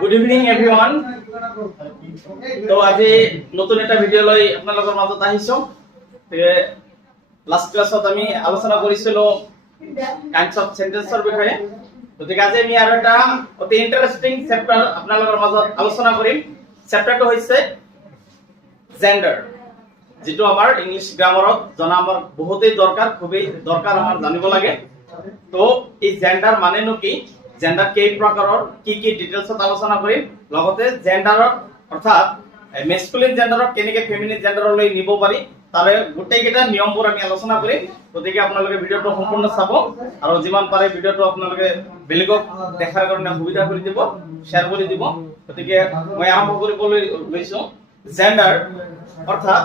Good evening এভৰিওৱান। তো আজি নতুন এটা ভিডিঅ' লৈ আপোনালোকৰ মাজত আহিছো। লাষ্ট ক্লাছত আমি আলোচনা কৰিছিলো কাইন্ডছ অফ সেন্টেন্সৰ বিষয়ে। গতিকে আজি আমি আৰু এটা অতি ইন্টাৰেষ্টিং চেপ্টাৰ আপোনালোকৰ মাজত আলোচনা কৰিম। চেপ্টাৰটো হৈছে জেন্ডাৰ, যেটো আমাৰ ইংলিছ গ্ৰামাৰত জনা আমাৰ বহুতেই দৰকাৰ, খুবেই দৰকাৰ, আমাৰ জানিব লাগে। তো এই জেন্ডাৰ মানেনো কি, জেন্ডাৰ কেই প্ৰকাৰৰ, কি কি ডিটেইলছত আলোচনা কৰিম, লগতে জেন্ডাৰৰ অৰ্থাৎ মেস্কুলিন জেন্ডাৰক কেনেকৈ ফেমিনিন জেন্ডাৰলৈ নিব পাৰি তাৰে গোটেইকেইটা নিয়মবোৰ আমি আলোচনা কৰিম। গতিকে আপোনালোকে ভিডিঅ'টো সম্পূৰ্ণ চাব আৰু যিমান পাৰে ভিডিঅ'টো আপোনালোকে বেলেগক দেখাৰ কাৰণে সুবিধা কৰি দিব, শ্বেয়াৰ কৰি দিব। গতিকে মই আৰম্ভ কৰিবলৈ লৈছো। জেন্ডাৰ অৰ্থাৎ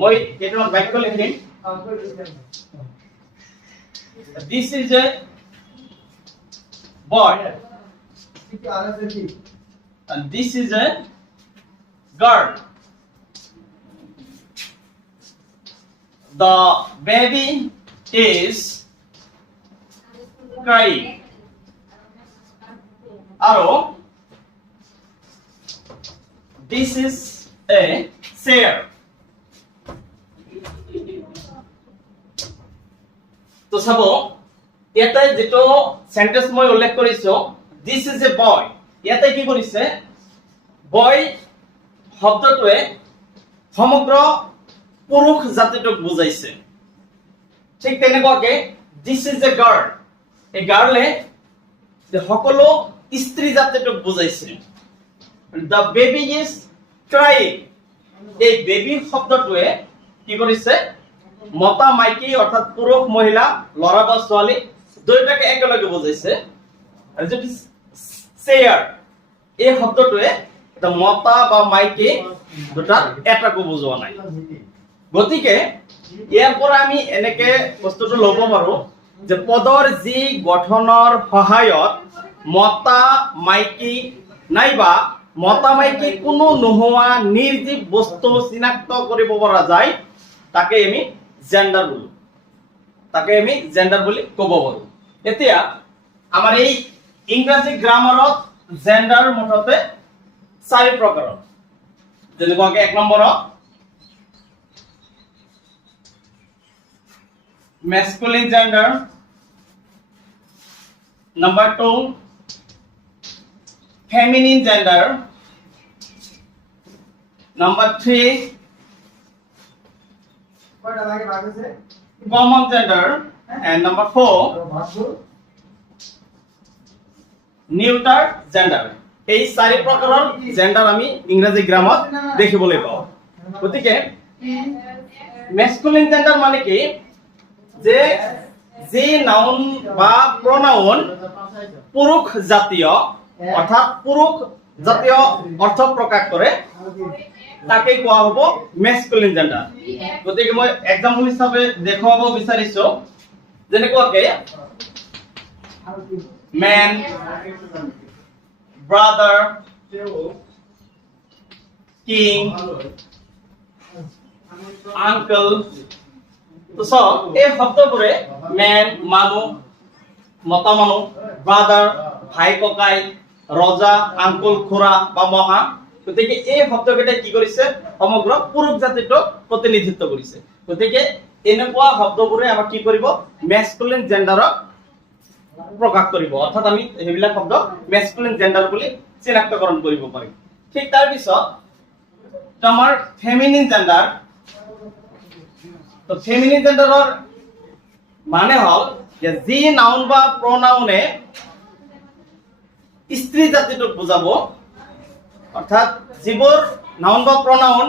মই কেইটামান বাক্য লিখিম। This is a boy and this is a girl. The baby is crying. Arrow. This is a chair. তো চাব ইয়াতে যেটো সেন্টেন্স মই উল্লেখ কৰিছো, দিস ইজ এ বয়, ইয়াতে কি কৰিছে, বয় শব্দটোৱে সমগ্ৰ পুৰুষ জাতিটোক বুজাইছে। ঠিক তেনেকুৱাকে দিস ইজ এ গাৰ্ল, এই গাৰ্লে সকলো স্ত্ৰী জাতিটোক বুজাইছে। দ্য বেবি ইজ ক্ৰাইং, এই বেবি শব্দটোৱে কি কৰিছে, মতা মাইকী অৰ্থাৎ পুৰুষ মহিলা ল'ৰা বা ছোৱালী দুয়োটাকে একেলগে বুজাইছে। আৰু যদি চেয়াৰ, এই শব্দটোৱে মতা বা মাইকী দুটা এটাকো বুজোৱা নাই। গতিকে ইয়াৰ পৰা আমি এনেকে বস্তুটো ল'ব পাৰো যে পদৰ যি গঠনৰ সহায়ত মতা মাইকী নাইবা মতা মাইকী কোনো নোহোৱা নিৰ্জীৱ বস্তু চিনাক্ত কৰিব পৰা যায় তাকে আমি জেন্ডাৰ বলি, তাকে আমি জেন্ডাৰ বুলি ক'ব পাৰো। এতিয়া আমাৰ এই ইংৰাজী গ্ৰামাৰত জেন্ডাৰ মুঠতে 4 প্ৰকাৰৰ। যেনেকুৱাকে 1 নম্বৰত masculine gender, number 2 feminine gender, number 3 common gender, and number 4 neuter gender. এই 4 প্ৰকাৰৰ জেন্ডাৰ আমি ইংৰাজী গ্ৰামাৰত দেখিবলৈ পাওঁ। গতিকে masculine gender মানে কি, যে যি নাউন বা প্ৰনাউন পুৰুষ জাতীয় অৰ্থাৎ পুৰুষ জাতীয় অৰ্থ প্ৰকাশ কৰে তাকে কোৱা হ'ব মেস্কুলিন জেন্ডাৰ। গতিকে মই এক্সাম্পল হিচাপে দেখুৱাব বিচাৰিছো, যেনেকুৱাকে মেন, ব্ৰাদাৰ, কিং, আঙ্কল। তো সব এই শব্দবোৰে মেন মানুহ, মতা মানুহ, ব্ৰাদাৰ ভাই ককাই, ৰজা, আঙ্কল খুৰা বা মহা। গতিকে এই শব্দকেইটা কি কৰিছে, সমগ্ৰ পুৰুষ জাতিটোক প্ৰতিনিধিত্ব কৰিছে। গতিকে এনেকুৱা শব্দবোৰে আমাক কি কৰিব, মেস্কুলিন জেন্ডাৰক প্ৰকাশ কৰিব, অৰ্থাৎ আমি সেইবিলাক শব্দ মেস্কুলিন জেন্ডাৰ বুলি চিনাক্তকৰণ কৰিব পাৰিম। ঠিক তাৰ পিছত আমাৰ ফেমিনিন জেন্ডাৰ। তো ফেমিনিন জেন্ডাৰৰ মানে হল যে যি নাউন বা প্ৰনাউনে স্ত্ৰী জাতিটোক বুজাব, অৰ্থাৎ যিবোৰ নাউন বা প্ৰনাউন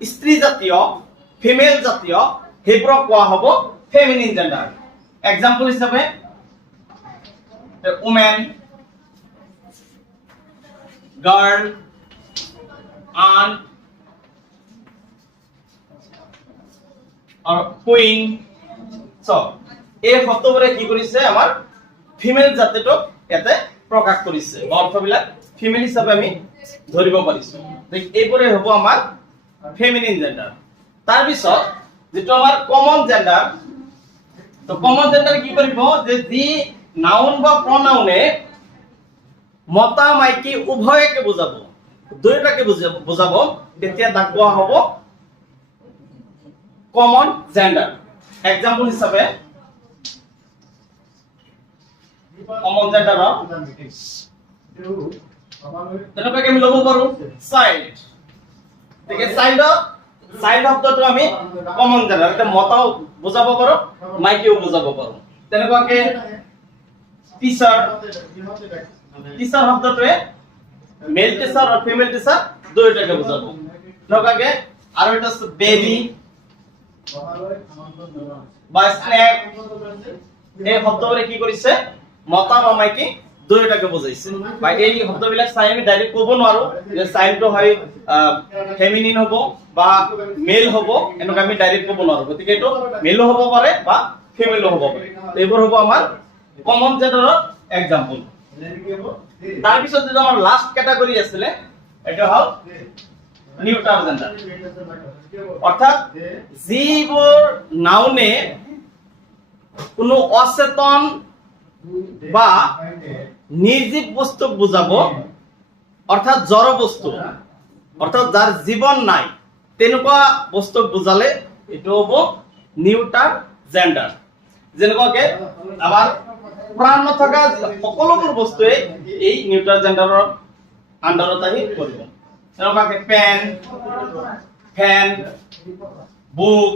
স্ত্ৰী জাতীয়, ফিমেল জাতীয়, সেইবোৰক কোৱা হ'ব ফেমিনিন জেন্ডাৰ। এক্সাম্পল হিচাপে উমেন, গাৰ্ল, আন্ট, আৰ কুইন। সো এই শব্দবোৰে কি কৰিছে, আমাৰ ফিমেল জাতিটোক ইয়াতে প্ৰকাশ কৰিছে, অৰ্থবিলাক ফিমেল হিচাপে আমি ধৰিব পাৰিছো। এইবোৰে হ'ব আমাৰ ফেমিনিন জেন্ডাৰ। তাৰ পিছত যেটো আমাৰ কমন জেন্ডাৰ, তো কমন জেন্ডাৰ কি কৰিব যে যি নাউন বা প্ৰনাউনে মতা মাইকী উভয়কে বুজাবো, দুয়োটাকে বুজাবো, তেতিয়া তাক কোৱা হ'ব কমন জেন্ডাৰ। এক্সাম্পল হিচাপে কমন জেন্ডাৰ তেনেকুৱাকে আমি ল'ব পাৰো চাইল্ড। ঠিক আছে, চাইল্ড শব্দটো আমি কমন জেন্ডাৰ, এটা মতাও বুজাব পাৰো মাইকীও বুজাব পাৰো। তেনেকুৱাকে টিচাৰ শব্দটোৱে মেল টিচাৰ আৰু ফিমেল টিচাৰ দুয়োটাকে বুজাব। তেনেকুৱাকে আৰু এটা আছে বেবি বা স্নেক, এই শব্দবোৰে কি কৰিছে মতা বা মাইকী দুয়োটাকে বুজাইছে। বা এই শব্দবিলাক চাই আমি ডাইৰেক্ট ক'ব নোৱাৰো যে চাইল্ডটো হয় ফেমিনিন হ'ব বা মেল হ'ব, এনেকুৱা আমি ডাইৰেক্ট ক'ব নোৱাৰো। গতিকে এইটো মেলো হ'ব পাৰে বা ফিমেলো হ'ব পাৰে। এইবোৰ হ'ব আমাৰ কমন জেন্ডাৰৰ এক্সাম্পল। তাৰ পিছত যেটা আমাৰ লাষ্ট ক্যাটাগৰি আছিলে এটা হল নিউট্ৰাল জেন্ডাৰ, অৰ্থাৎ যিবোৰ নাউনে কোনো অচেতন বা নিৰ্জীব বস্তুক বুজাবো, অৰ্থাৎ জড় বস্তু, অৰ্থাৎ যাৰ জীবন নাই তেনেকুৱা বস্তুক বুজালে এটো হ'ব নিউট্ৰাল জেন্ডাৰ। যেনেকুৱাকে আমাৰ প্ৰাণ নথকা সকলোবোৰ বস্তুৱে এই নিউট্ৰাল জেন্ডাৰৰ আন্ডাৰত আহি পৰিব। যেনেকুৱাকে পেন, ফেন, বুক,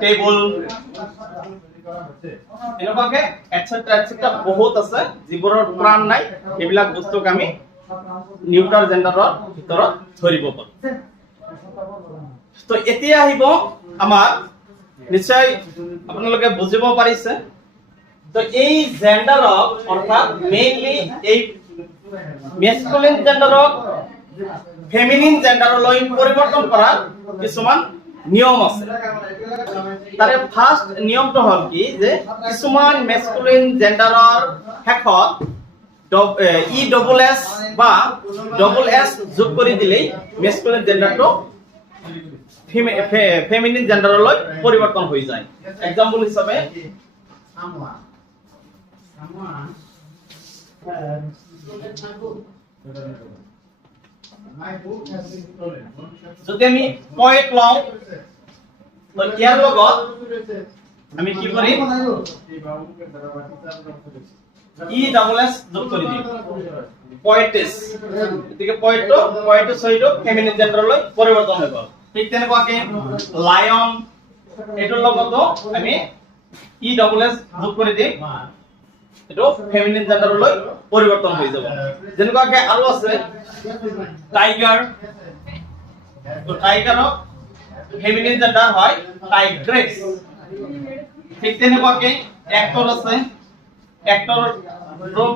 টেবুল, এনেকুৱাকে এটসেট্ৰা এটসেট্ৰা বহুত আছে যিবোৰৰ প্ৰাণ নাই, এইবিলাক বস্তুক আমি নিউট্ৰাল জেন্ডাৰৰ ভিতৰত ধৰিব পাৰো। তো এতিয়া আহিব আমাৰ, নিশ্চয় আপোনালোকে বুজিব পাৰিছে, তো এই জেন্ডাৰক অৰ্থাৎ মেইনলি এই মেস্কুলিন জেন্ডাৰক ফেমিনিন জেন্ডাৰলৈ পৰিৱৰ্তন কৰাৰ কিছুমান নিয়ম আছে। তাৰে ফাৰ্স্ট নিয়মটো হ'ল কি যে কিছুমান মেস্কুলিন জেন্ডাৰৰ শেষত ই ডবল এস বা ডবল এস যোগ কৰি দিলেই মেস্কুলিন জেন্ডাৰটো ফেমিনিন জেন্ডাৰলৈ পৰিৱৰ্তন হৈ যায়। এক্সাম্পল হিচাপে যদি আমি পয়েট লওঁ, তো ইয়াৰ লগত আমি কি কৰিম ই ডাবল এস যোগ কৰি দিম পয়েটেস। গতিকে পয়েটেস হইটো ফেমিনিন জেন্ডাৰলৈ পৰিৱৰ্তন হৈ গ'ল। ঠিক তেনেকুৱাকে লায়ন, এটোৰ লগতো আমি ই ডাবল এস যোগ কৰি দিম, এটো ফেমিনিন জেন্ডাৰলৈ পৰিৱৰ্তন হৈ যাব। যেনেকুৱাকে আৰু আছে টাইগাৰ, তো টাইগাৰক ফেমিনিন জেন্ডাৰ হয় টাইগ্ৰেস। ঠিক তেনেকুৱাকে এক্টৰ আছে, এক্টৰ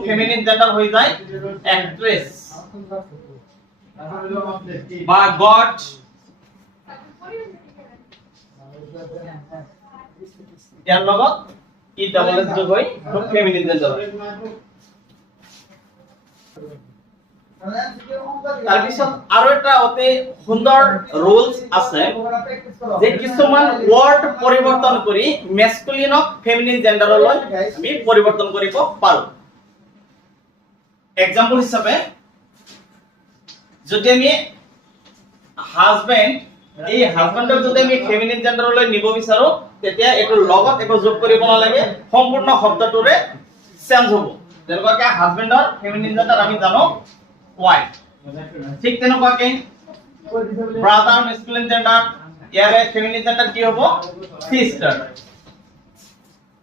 ফেমিনিন জেন্ডাৰ হৈ যায় এক্ট্ৰেস। বা গড, ইয়াৰ লগত ই ডাবল এস যোগ হৈ ফেমিনিন জেন্ডাৰ হয়। তাৰপিছত আৰু এটা অতি সুন্দৰ ৰুলছ আছে যে কিছুমান ওয়াৰ্ড পৰিৱৰ্তন কৰি মেস্কুলিনক ফেমিনিন জেন্ডাৰলৈ আমি পৰিৱৰ্তন কৰিব পাৰো। এক্সাম্পল হিচাপে যদি আমি হাজবেন্ড, এই হাজবেন্ডক যদি আমি ফেমিনিন জেন্ডাৰলৈ নিব বিচাৰো, তেতিয়া এটো লগত একো যোগ কৰিব নালাগে, সম্পূৰ্ণ শব্দটোৰে চেঞ্জ হ'ব। যেনেকুৱাকে হাজবেন্ডৰ ফেমিনিন জেন্ডাৰ আমি জানো ওয়াইফ। ঠিক তেনেকুৱাকে ব্ৰাদাৰ মেস্কুলিন জেন্ডাৰ, ইয়াৰে ফেমিনিন জেন্ডাৰ কি হ'ব সিস্টাৰ।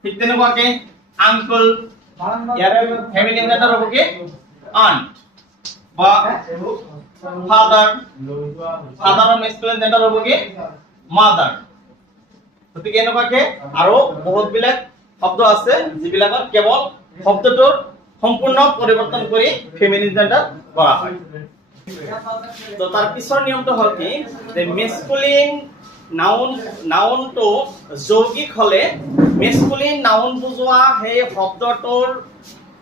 ঠিক তেনেকুৱাকে আঙ্কল, ইয়াৰে ফেমিনিন জেন্ডাৰ হ'ব কি আন্ট। বা ফাদাৰ, ফাদাৰৰ মেস্কুলিন জেন্ডাৰ হ'ব কি মাদাৰ। গতিকে এনেকুৱাকে আৰু বহুত বিলাক শব্দ আছে যিবিলাকত কেৱল শব্দটোৰ সম্পূৰ্ণ পৰিৱৰ্তন কৰি ফেমিনিন জেন্ডাৰ কৰা হয়। তো তাৰ পিছৰ নিয়মটো হ'ল কি যে মেস্কুলিন নাউনটো যৌগিক হলে মেস্কুলিন নাউন বুজোৱা সেই শব্দটোৰ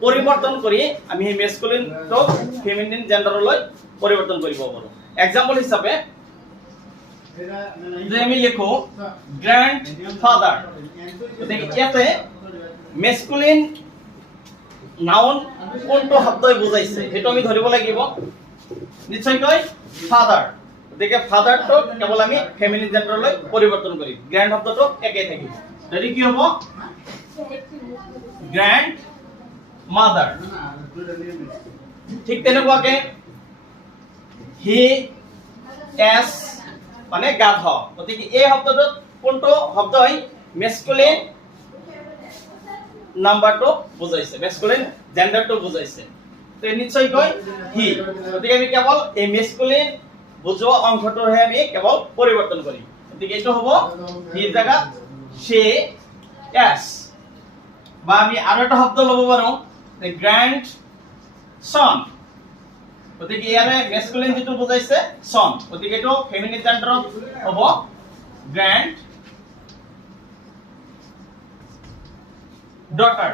পৰিৱৰ্তন কৰি আমি সেই মেস্কুলিনটো ফেমিনিন জেন্ডাৰলৈ পৰিৱৰ্তন কৰিব পাৰো। এক্সাম্পল হিচাপে যে আমি লিখো গ্ৰ্যান্ড ফাদাৰ, গতিকে ইয়াতে মেস্কুলিন নাউন কোনটো শব্দই বুজাইছে সেইটো আমি ধৰিব লাগিব নিশ্চয়কৈ ফাদাৰ গতিকে ফাদাৰটো কেৱল আমি ফেমিনিন জেন্ডাৰলৈ পৰিৱৰ্তন কৰিম গ্ৰ্যান্ড শব্দটো একেই থাকিব যদি কি হ'ব গ্ৰ্যান্ড মাদাৰ ঠিক তেনেকুৱাকে হি এস মানে গাধ গতিকে এই শব্দটোত কোনটো শব্দ হয় মেস্কুলিন নাম্বাৰটো বুজাইছে মেস্কুলিন জেন্ডাৰটো বুজাইছে তো নিশ্চয়কৈ হি গতিকে আমি কেৱল এই মেস্কুলিন বুজোৱা অংশটোহে আমি কেৱল পৰিৱৰ্তন কৰিম গতিকে এইটো হ'ব হি জায়গা সে এস বা আমি আৰু এটা শব্দ ল'ব পাৰো গ্ৰ্যান্ড সন গতিকে ইয়াৰে মেস্কুলিন যেটো বুজাইছে সন গতিকে এটো ফেমিনিন জেন্ডাৰত হ'ব গ্ৰ্যান্ড ডটাৰ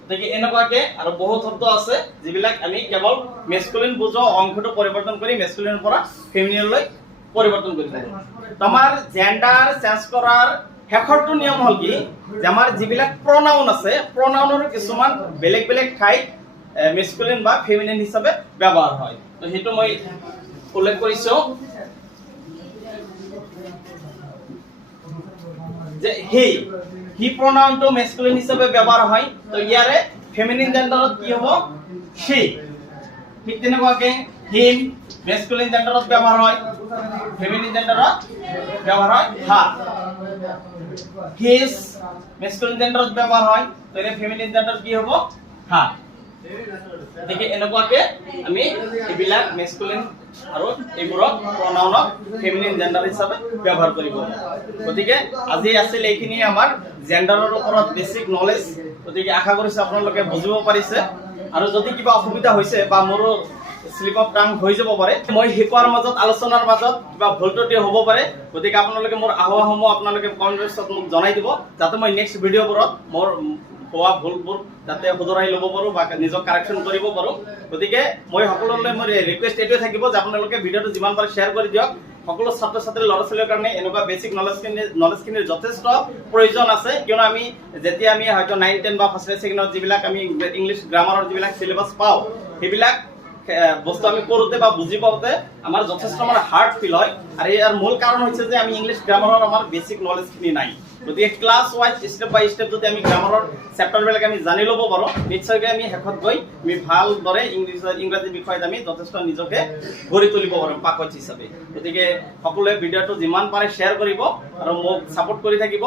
গতিকে এনেকুৱাকে আৰু বহুত শব্দ আছে যিবিলাক আমি কেৱল মেস্কুলিন বুজোৱা অংশটো পৰিৱৰ্তন কৰি মেস্কুলিনৰ পৰা ফেমিনিনলৈ পৰিৱৰ্তন কৰিব পাৰো তোমাৰ জেন্ডাৰ চেঞ্জ কৰাৰ শেষৰটো নিয়ম হ'ল কি যে আমাৰ যিবিলাক প্ৰনাউন আছে প্ৰনাউনৰ কিছুমান বেলেগ বেলেগ ঠাইত মেস্কুলিন বা ফেমিনিন হিচাপে ব্যৱহাৰ হয় তো হেতু মই উল্লেখ কৰিছো যে হি প্ৰনাউনটো মেস্কুলিন হিচাপে ব্যৱহাৰ হয় তো ইয়াৰে ফেমিনিন জেন্ডাৰত কি হ'ব she ঠিক তেনেকুৱাকে হিম মেস্কুলিন জেন্ডাৰত ব্যৱহাৰ হয় ফেমিনিন জেন্ডাৰত ব্যৱহাৰ হয় her his মেস্কুলিন জেন্ডাৰত ব্যৱহাৰ হয় তো এনে ফেমিনিন জেন্ডাৰ কি হ'ব her দেখি এনেকুৱাকে আমি এইবিলাক মেস্কুলিন আৰু এইবোৰক প্ৰনাউনক ফেমিনিন জেন্ডাৰ হিচাপে ব্যৱহাৰ কৰিব গতিকে আজি আছিল এইখিনি আমাৰ জেন্ডাৰৰ ওপৰত বেসিক নলেজ গতিকে আশা কৰিছো আপোনালোকে বুজিব পাৰিছে আৰু যদি কিবা অসুবিধা হৈছে বা মোৰ স্লিপ অফ টাং হৈ যাব পাৰে মই শিকোৱাৰ মাজত আলোচনাৰ মাজত কিবা ভুল ত্ৰুটি হ'ব পাৰে গতিকে আপোনালোকে মোৰ আহ্বানসমূহ আপোনালোকে কমেন্ট বক্সত মোক জনাই দিব যাতে মই নেক্সট ভিডিঅ'বোৰত মোৰ হোৱা ভুলবোৰ যাতে শুধৰাই ল'ব পাৰো বা নিজক কাৰেকচন কৰিব পাৰো গতিকে মই সকলোলৈ মোৰ ৰিকুৱেষ্ট এইটোৱে থাকিব যে আপোনালোকে ভিডিঅ'টো যিমান পাৰে শ্বেয়াৰ কৰি দিয়ক সকলো ছাত্ৰ ছাত্ৰী ল'ৰা ছোৱালীৰ কাৰণে এনেকুৱা বেসিক নলেজখিনিৰ যথেষ্ট প্ৰয়োজন আছে কিয়নো আমি যেতিয়া আমি হয়তো 9 10 বা ফাৰ্ষ্ট সেকেন্ডত যিবিলাক আমি ইংলিছ গ্ৰামাৰৰ যিবিলাক সিলেবাস পাওঁ সেইবিলাক বস্তু আমি কৰোতে বা বুজি পাওঁতে আমাৰ যথেষ্ট আমাৰ হাৰ্ড ফিল হয় আৰু ইয়াৰ মূল কাৰণ হৈছে যে আমি ইংলিছ গ্ৰামাৰৰ আমাৰ বেসিক নলেজখিনি নাই গতিকে ক্লাছ ওয়াইজ স্টেপ বাই স্টেপ যদি আমি গ্ৰামাৰৰ চেপ্টাৰবিলাক আমি জানি ল'ব পাৰো নিশ্চয়কৈ আমি শেষত গৈ আমি ভালদৰে ইংৰাজী বিষয়ত আমি যথেষ্ট নিজকে গঢ়ি তুলিব পাৰিম পাকৈত হিচাপে গতিকে সকলোৱে ভিডিঅ'টো যিমান পাৰে শ্বেয়াৰ কৰিব আৰু মোক ছাপোৰ্ট কৰি থাকিব